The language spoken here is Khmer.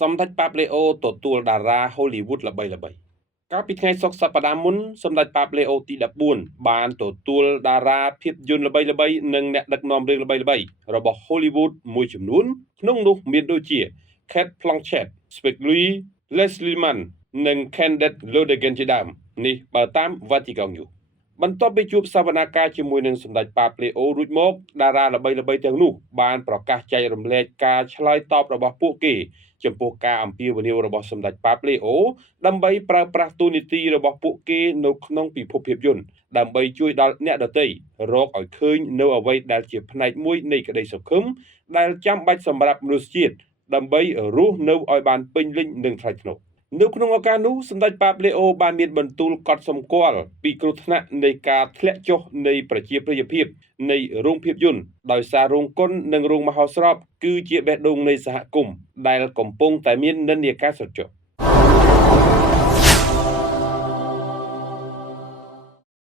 សម្ដេចប៉ាប់លេអូទទួលតារាហូលីវូដល្បីៗកាលពីថ្ងៃសុក្រសប្តាហ៍មុនសម្ដេចប៉ាប់លេអូទី14បានទទួលតារាភាពយន្តល្បីៗនិងអ្នកដឹកនាំរឿងល្បីៗរបស់ហូលីវូដមួយចំនួនក្នុងនោះមានដូចជា Kate Blanchett, Spike Lee, Leslie Mann និង Candice LeRoy ជាដើមនេះបើតាម Vatican News បន្ទាប់ពីជួបសវនាការជាមួយនឹងសម្ដេចប៉ាប់លេអូរួចមកតារាល្បីៗទាំងនោះបានប្រកាសចែករំលែកការឆ្លើយតបរបស់ពួកគេចំពោះការអំពាវនាវរបស់សម្ដេចប៉ាប់លេអូដើម្បីប្រើប្រាស់តួនាទីរបស់ពួកគេនៅក្នុងពិភពភាពយន្តដើម្បីជួយដល់អ្នកដទៃរកឲ្យឃើញនៅអ្វីដែលជាផ្នែកមួយនៃក្តីសង្ឃឹមដែលចាំបាច់សម្រាប់មនុស្សជាតិដើម្បីរស់នៅឲ្យបានពេញលេញនិងថ្លៃថ្នូរនៅក្នុងឱកាសនោះសម្ដេចប៉ាប់លេអូបានមានបន្ទូលកត់សម្គាល់ពីគ្រោះថ្នាក់នៃការធ្លាក់ចុះនៃប្រជាប្រិយភាពនៃរោងភាពយន្តដោយសាររោងកុននិងរោងមហោស្រពគឺជាបេះដូងនៃសហគមន៍ដែលកំពុងតែមាននិន្នាការស្រកចុះ